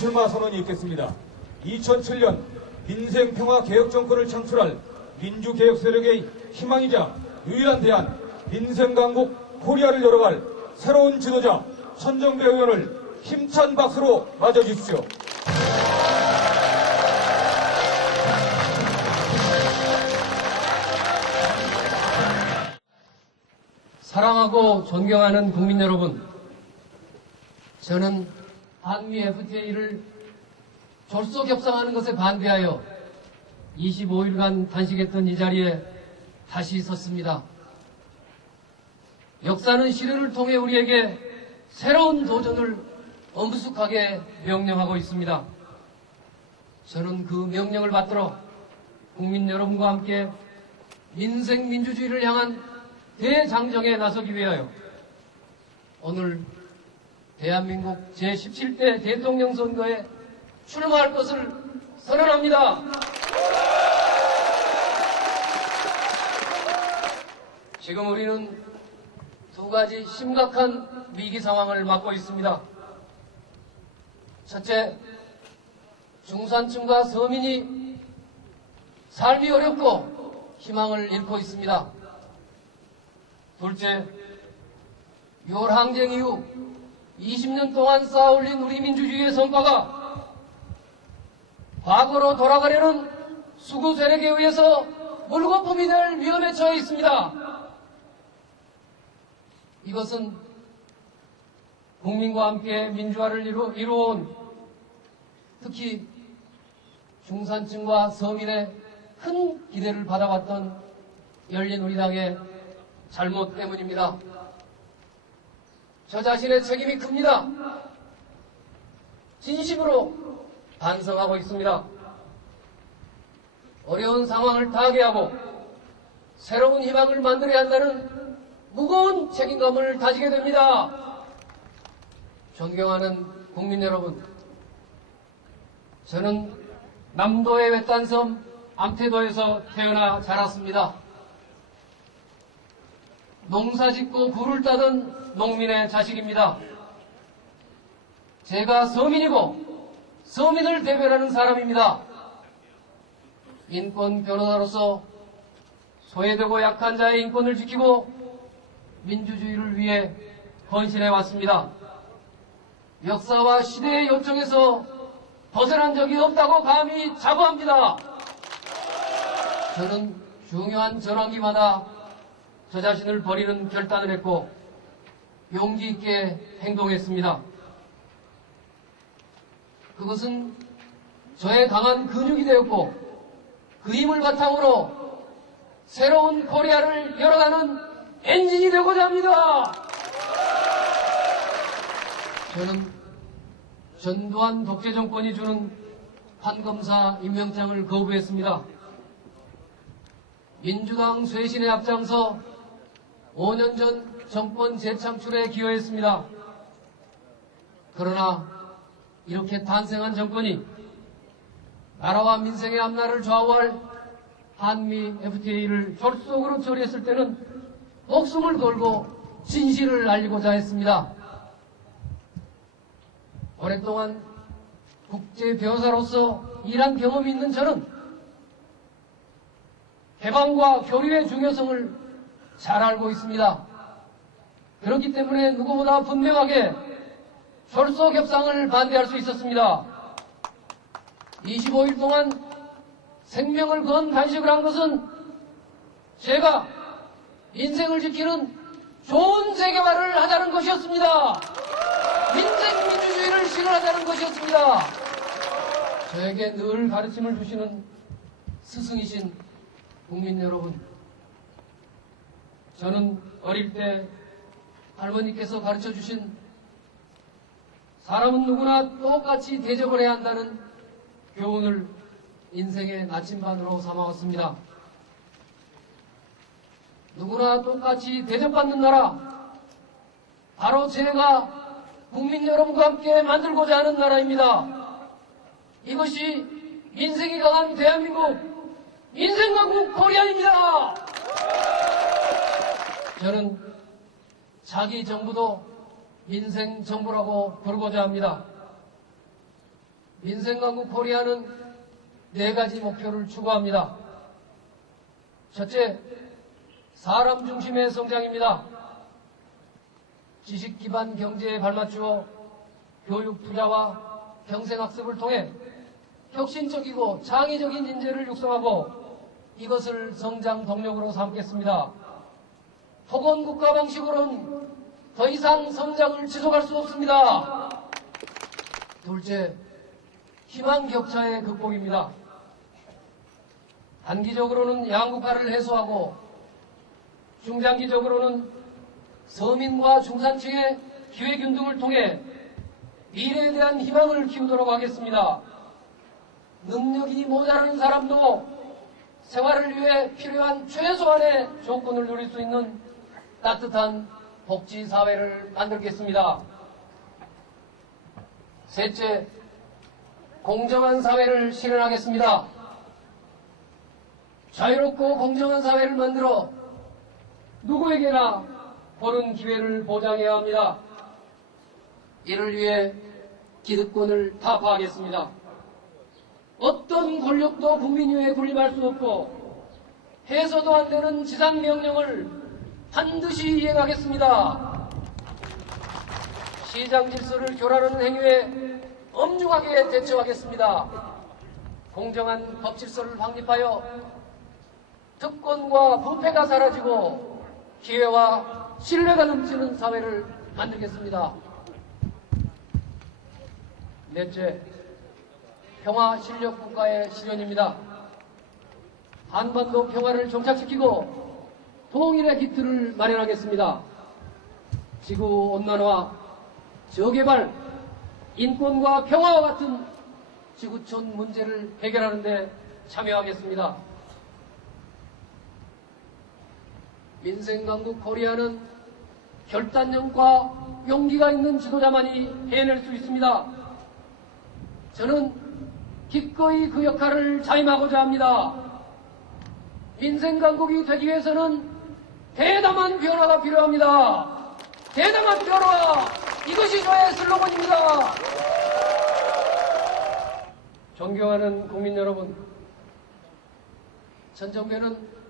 불출마 선언이 있겠습니다. 2007년 민생평화개혁정권을 창출할 민주개혁 세력의 희망이자 유일한 대안 민생강국 코리아를 열어갈 새로운 지도자 천정배 의원을 힘찬 박수로 맞아주십시오. 사랑하고 존경하는 국민 여러분, 저는 한미 FTA를 졸속 협상하는 것에 반대하여 25일간 단식했던 이 자리에 다시 섰습니다. 역사는 시련을 통해 우리에게 새로운 도전을 엄숙하게 명령하고 있습니다. 저는 그 명령을 받들어 국민 여러분과 함께 민생민주주의를 향한 대장정에 나서기 위하여 오늘 대한민국 제17대 대통령 선거에 출마할 것을 선언합니다. 지금 우리는 두 가지 심각한 위기 상황을 맞고 있습니다. 첫째, 중산층과 서민이 삶이 어렵고 희망을 잃고 있습니다. 둘째, 6월 항쟁 이후 20년 동안 쌓아올린 우리 민주주의의 성과가 과거로 돌아가려는 수구 세력에 의해서 물거품이 될 위험에 처해 있습니다. 이것은 국민과 함께 민주화를 이루어온 특히 중산층과 서민의 큰 기대를 받아왔던 열린우리당의 잘못 때문입니다. 저 자신의 책임이 큽니다. 진심으로 반성하고 있습니다. 어려운 상황을 타개하고 새로운 희망을 만들어야 한다는 무거운 책임감을 다지게 됩니다. 존경하는 국민 여러분, 저는 남도의 외딴 섬 암태도에서 태어나 자랐습니다. 농사 짓고 굴을 따던 농민의 자식입니다. 제가 서민이고 서민을 대변하는 사람입니다. 인권 변호사로서 소외되고 약한 자의 인권을 지키고 민주주의를 위해 헌신해 왔습니다. 역사와 시대의 요청에서 벗어난 적이 없다고 감히 자부합니다. 저는 중요한 전환기마다 저 자신을 버리는 결단을 했고 용기 있게 행동했습니다. 그것은 저의 강한 근육이 되었고 그 힘을 바탕으로 새로운 코리아를 열어가는 엔진이 되고자 합니다. 저는 전두환 독재 정권이 주는 판검사 임명장을 거부했습니다. 민주당 쇄신에 앞장서 5년 전 정권 재창출에 기여했습니다. 그러나 이렇게 탄생한 정권이 나라와 민생의 앞날을 좌우할 한미 FTA를 졸속으로 처리했을 때는 목숨을 걸고 진실을 알리고자 했습니다. 오랫동안 국제 변호사로서 일한 경험이 있는 저는 개방과 교류의 중요성을 잘 알고 있습니다. 그렇기 때문에 누구보다 분명하게 졸속 협상을 반대할 수 있었습니다. 25일 동안 생명을 건 단식을 한 것은 제가 인생을 지키는 좋은 세계화를 하자는 것이었습니다. 민생 민주주의를 실현하자는 것이었습니다. 저에게 늘 가르침을 주시는 스승이신 국민 여러분, 저는 어릴 때 할머니께서 가르쳐 주신 사람은 누구나 똑같이 대접을 해야 한다는 교훈을 인생의 나침반으로 삼아왔습니다. 누구나 똑같이 대접받는 나라, 바로 제가 국민 여러분과 함께 만들고자 하는 나라입니다. 이것이 민생이 강한 대한민국 민생강국 코리아입니다. 저는 자기 정부도 민생 정부라고 부르고자 합니다. 민생강국 코리아는 4가지 목표를 추구합니다. 첫째, 사람 중심의 성장입니다. 지식 기반 경제에 발맞추어 교육 투자와 평생학습을 통해 혁신적이고 창의적인 인재를 육성하고 이것을 성장 동력으로 삼겠습니다. 토건국가 방식으로는 더 이상 성장을 지속할 수 없습니다. 둘째, 희망 격차의 극복입니다. 단기적으로는 양극화를 해소하고 중장기적으로는 서민과 중산층의 기회균등을 통해 미래에 대한 희망을 키우도록 하겠습니다. 능력이 모자라는 사람도 생활을 위해 필요한 최소한의 조건을 누릴 수 있는 따뜻한 복지사회를 만들겠습니다. 셋째, 공정한 사회를 실현하겠습니다. 자유롭고 공정한 사회를 만들어 누구에게나 보는 기회를 보장해야 합니다. 이를 위해 기득권을 타파하겠습니다. 어떤 권력도 국민 위에 군림할 수 없고 해서도 안 되는 지상명령을 반드시 이행하겠습니다. 시장 질서를 교란하는 행위에 엄중하게 대처하겠습니다. 공정한 법 질서를 확립하여 특권과 부패가 사라지고 기회와 신뢰가 넘치는 사회를 만들겠습니다. 넷째, 평화 실력 국가의 실현입니다. 한반도 평화를 정착시키고 통일의 기틀을 마련하겠습니다. 지구 온난화, 저개발, 인권과 평화와 같은 지구촌 문제를 해결하는 데 참여하겠습니다. 민생강국 코리아는 결단력과 용기가 있는 지도자만이 해낼 수 있습니다. 저는 기꺼이 그 역할을 자임하고자 합니다. 민생강국이 되기 위해서는 대담한 변화가 필요합니다. 대담한 변화, 이것이 저의 슬로건입니다. 존경하는 국민 여러분, 전정배는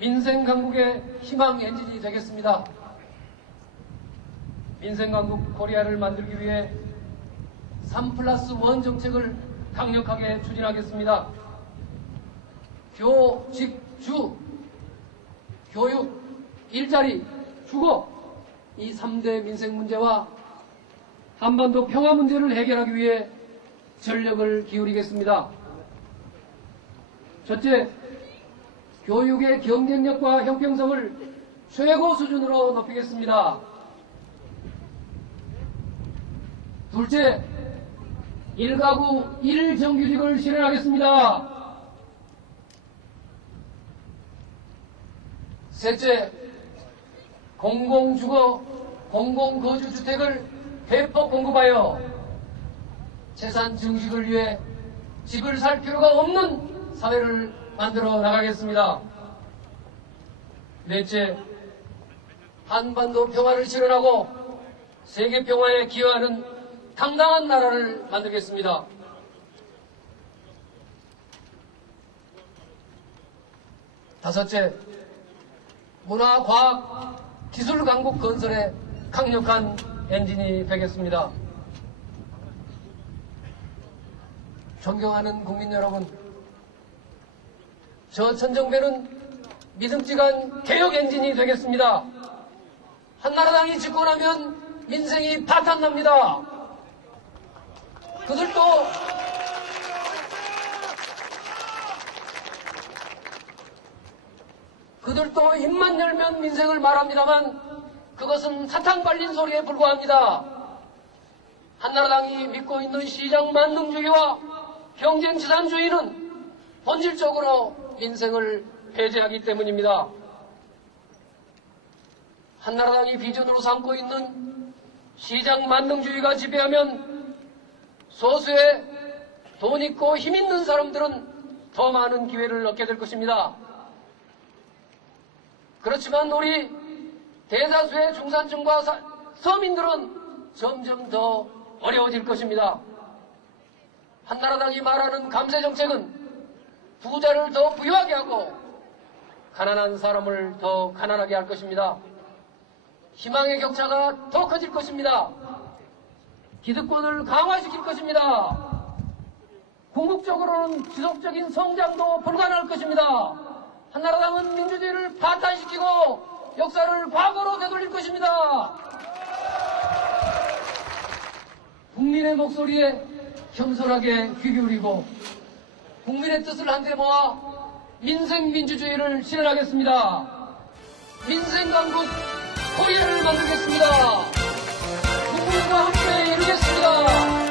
민생강국의 희망 엔진이 되겠습니다. 민생강국 코리아를 만들기 위해 3+1 정책을 강력하게 추진하겠습니다. 교, 직, 주, 교육, 일자리, 주거, 이 3대 민생 문제와 한반도 평화 문제를 해결하기 위해 전력을 기울이겠습니다. 첫째, 교육의 경쟁력과 형평성을 최고 수준으로 높이겠습니다. 둘째, 1가구 1정규직을 실현하겠습니다. 셋째, 공공주거, 공공거주주택을 대폭 공급하여 재산 증식을 위해 집을 살 필요가 없는 사회를 만들어 나가겠습니다. 넷째, 한반도 평화를 실현하고 세계 평화에 기여하는 당당한 나라를 만들겠습니다. 다섯째, 문화, 과학, 기술 강국 건설에 강력한 엔진이 되겠습니다. 존경하는 국민 여러분, 저 전정배는 믿음직한 개혁 엔진이 되겠습니다. 한나라당이 집권하면 민생이 파탄납니다. 그들도 입만 열면 민생을 말합니다만 그것은 사탕 발린 소리에 불과합니다. 한나라당이 믿고 있는 시장 만능주의와 경쟁 지산주의는 본질적으로 민생을 배제하기 때문입니다. 한나라당이 비전으로 삼고 있는 시장 만능주의가 지배하면 소수의 돈 있고 힘 있는 사람들은 더 많은 기회를 얻게 될 것입니다. 그렇지만 우리 대다수의 중산층과 서민들은 점점 더 어려워질 것입니다. 한나라당이 말하는 감세 정책은 부자를 더 부유하게 하고 가난한 사람을 더 가난하게 할 것입니다. 희망의 격차가 더 커질 것입니다. 기득권을 강화시킬 것입니다. 궁극적으로는 지속적인 성장도 불가능할 것입니다. 한나라당은 민주주의를 파탄시키고 역사를 과거로 되돌릴 것입니다. 국민의 목소리에 겸손하게 귀 기울이고 국민의 뜻을 한데 모아 민생민주주의를 실현하겠습니다. 민생강국 코리아를 만들겠습니다. 국민과 함께 이루겠습니다.